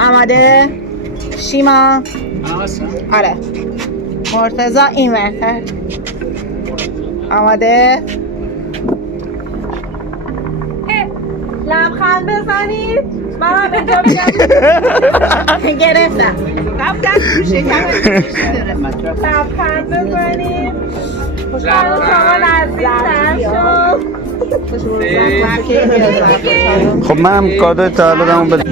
آماده شیما آره مرتضی این ورتر آماده لبخند بزنید من اینجا میگم گرفتم رفتن تو شکم لبخند بزنید خوشحال شما نزدیکتر شد خب منم کادوی تولدمو بده